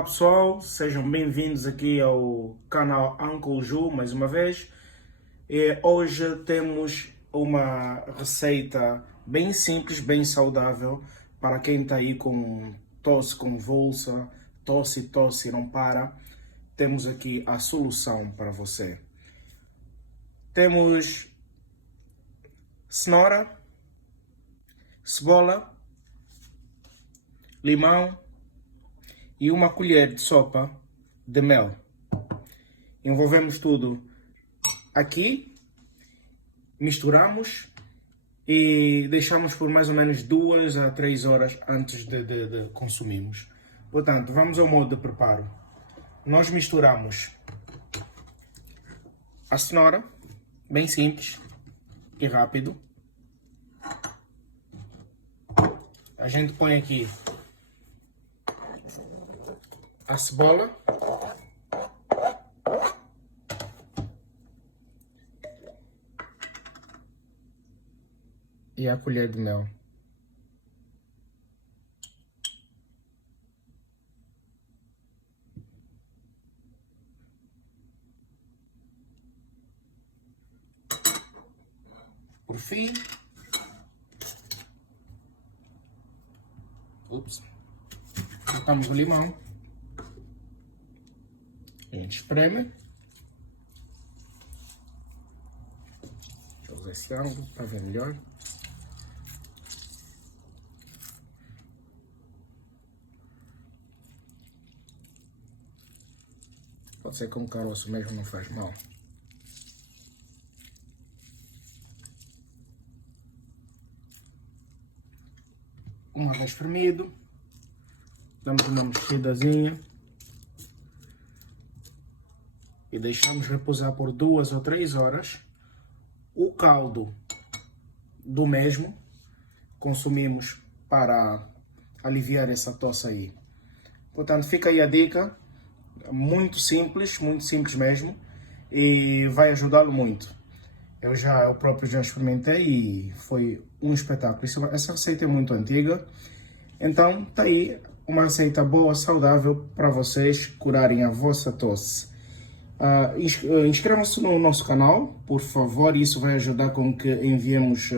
Olá pessoal, sejam bem-vindos aqui ao canal Uncle Ju mais uma vez. Hoje temos uma receita bem simples, bem saudável para quem está aí com tosse convulsa, tosse e não para. Temos aqui a solução para você. Temos cenoura, cebola, limão e uma colher de sopa de mel. Envolvemos tudo aqui, misturamos e deixamos por mais ou menos 2 a 3 horas antes de consumirmos. Portanto, vamos ao modo de preparo. Nós misturamos a cenoura, bem simples e rápido. A gente põe aqui a cebola, e a colher de mel. Por fim, botamos o limão. A gente espreme. Deixa eu usar esse ângulo para ver melhor. Pode ser com caroço mesmo, não faz mal. Uma vez espremido, damos uma mexidazinha e deixamos repousar por 2 ou 3 horas. O caldo do mesmo consumimos para aliviar essa tosse aí. Portanto, fica aí a dica, muito simples mesmo, e vai ajudá-lo muito. Eu próprio já experimentei e foi um espetáculo. Essa receita é muito antiga, então tá aí uma receita boa, saudável para vocês curarem a vossa tosse. Inscrevam-se no nosso canal, por favor, isso vai ajudar com que enviemos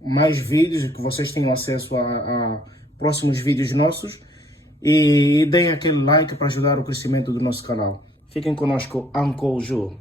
mais vídeos e que vocês tenham acesso a próximos vídeos nossos. E deem aquele like para ajudar o crescimento do nosso canal. Fiquem conosco, Uncle Ju.